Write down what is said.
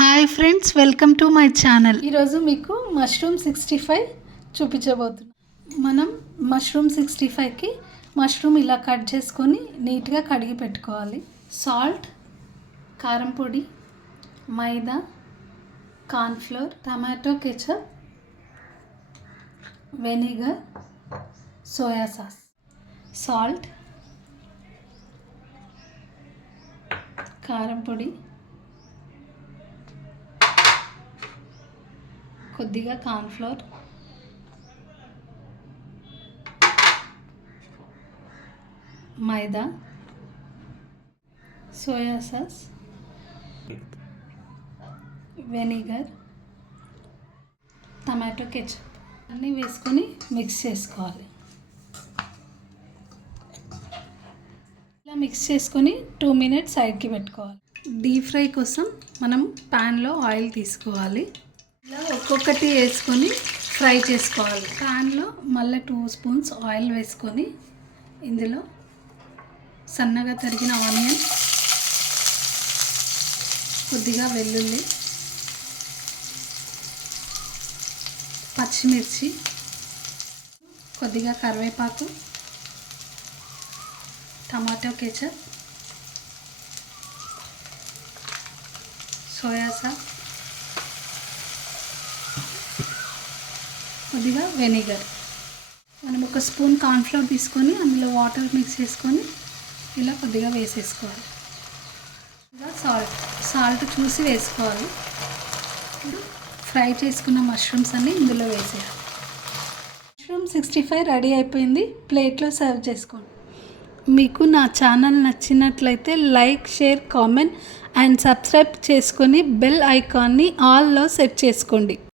Hi friends, welcome to my channel. ఈరోజు మీకు mushroom 65 చూపించబోతున్నాం. మనం మష్రూమ్ 65కి మష్రూమ్ ఇలా కట్ చేసుకొని నీట్గా కడిగి పెట్టుకోవాలి. సాల్ట్, కారం పొడి, maida, cornflour, tomato ketchup, vinegar, soya sauce. Salt, కారం పొడి, కొద్దిగా cornflour, maida, soya sauce, vinegar, tomato ketchup అన్నీ వేసుకొని మిక్స్ చేసుకోవాలి. ఇలా మిక్స్ చేసుకొని 2 minutes సైడ్కి పెట్టుకోవాలి. డీప్ ఫ్రై కోసం మనం ప్యాన్లో ఆయిల్ తీసుకోవాలి. ఇలా ఒక్కొక్కటి వేసుకొని ఫ్రై చేసుకోవాలి. ప్యాన్లో మళ్ళీ 2 spoons ఆయిల్ వేసుకొని ఇందులో సన్నగా తరిగిన ఆనియన్, కొద్దిగా వెల్లుల్లి, పచ్చిమిర్చి, కొద్దిగా కరివేపాకు, టమాటో కెచప్, సోయా సాస్, కొద్దిగా వెనిగర్. మనం 1 spoon కార్న్ఫ్లోర్ తీసుకొని అందులో వాటర్ మిక్స్ చేసుకొని ఇలా కొద్దిగా వేసేసుకోవాలి. ఇలా సాల్ట్ చూసి వేసుకోవాలి. ఇప్పుడు ఫ్రై చేసుకున్న మష్రూమ్స్ అన్నీ ఇందులో వేసేయాలి. మష్రూమ్ 65 రెడీ అయిపోయింది. ప్లేట్లో సర్వ్ చేసుకోండి. మీకు నా ఛానల్ నచ్చినట్లయితే like, share, comment and subscribe చేసుకొని బెల్ ఐకాన్ని ఆల్లో సెట్ చేసుకోండి.